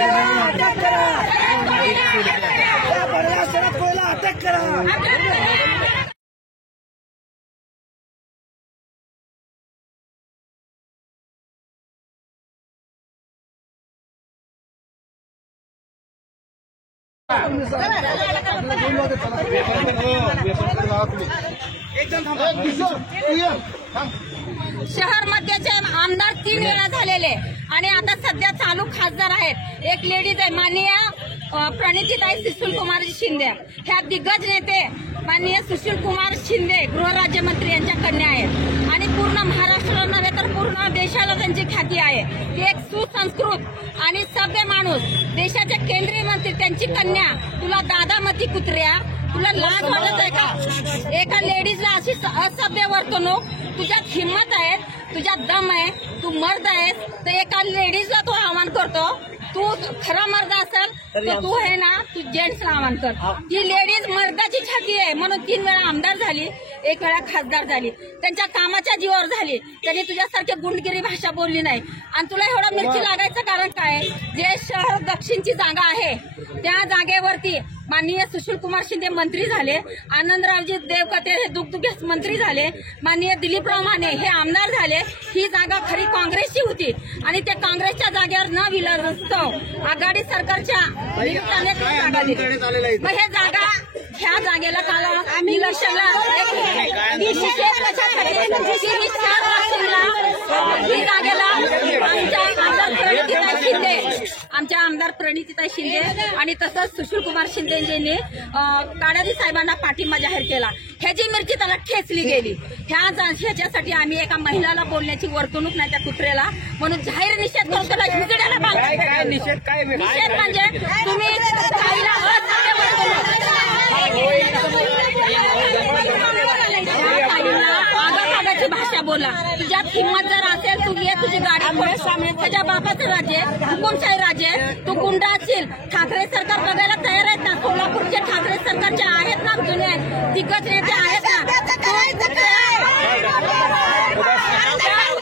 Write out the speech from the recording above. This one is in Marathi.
अटक करा शरद कोळेला अटक करा। शहर मध्येचे आमदार 3 वेळा झालेले आणि आता सध्या चालू खासदार आहेत। एक लेडीज आहे माननीय प्रणितीताई सुशीलकुमार शिंदे, ह्या दिग्गज नेते माननीय सुशीलकुमार शिंदे गृहराज्यमंत्री यांच्या कन्या आहेत आणि पूर्ण महाराष्ट्राला नव्हे तर पूर्ण देशाला त्यांची ख्याती आहे। एक सुसंस्कृत आणि सभ्य माणूस, देशाचे केंद्रीय मंत्री, त्यांची कन्या, तुला दादामती कुत्र्या, तुला लाज वाटत आहे का? एका लेडीजला अशी असभ्य वर्तणूक, तुझ्यात हिंमत आहे, तुझ्यात दम आहे, तू मर्द आहेस तर एका लेडीजला तू आव्हान करतो? तू खरा मर्द असेल तर तू आहे ना, तू जेंट्सला आव्हान कर। ती लेडीज मर्दाची छाती आहे म्हणून 3 वेळा आमदार झाली, 1 वेळा खासदार झाली, त्यांच्या कामाच्या जीवावर झाली। त्यांनी तुझ्यासारखी गुंडगिरी भाषा बोलली नाही आणि तुला एवढा मिरची लागायचं कारण काय? जे शहर दक्षिणची जागा आहे त्या जागेवरती माननीय सुशीलकुमार शिंदे मंत्री झाले, आनंदरावजी देवकते हे दुग्धविकास मंत्री झाले, माननीय दिलीपराव माने हे आमदार झाले। ही जागा खरी काँग्रेसची होती आणि त्या काँग्रेसच्या जागेवर न विलासत्व आघाडी सरकारच्या निमित्ताने जागा दिली। मग हे जागा, ह्या जागेला काल इलेक्शनला ही जागेला आमच्या आमदार प्रणितीताई शिंदे आणि तसंच सुशीलकुमार शिंदेजींनी काळाजी साहेबांना पाठिंबा जाहीर केला। ह्याची मिरची त्याला ठेचली गेली। ह्याच्यासाठी आम्ही एका महिलाला बोलण्याची वर्तणूक नाही त्या कुत्र्याला, म्हणून जाहीर निषेध करतो। त्याला झुजड्याला निषेध म्हणजे तुम्ही भाषा बोला, तुझ्यात हिंमत जर असेल तू ये, तुझी गाडी त्याच्या बापाचं राज्य, हुकुमशाही राज्य, तू गुंड असशील। ठाकरे सरकार बघायला तयार आहेत ना? सोलापूरचे ठाकरे सरकारचे आहेत ना, जुने दिग्गज नेते आहेत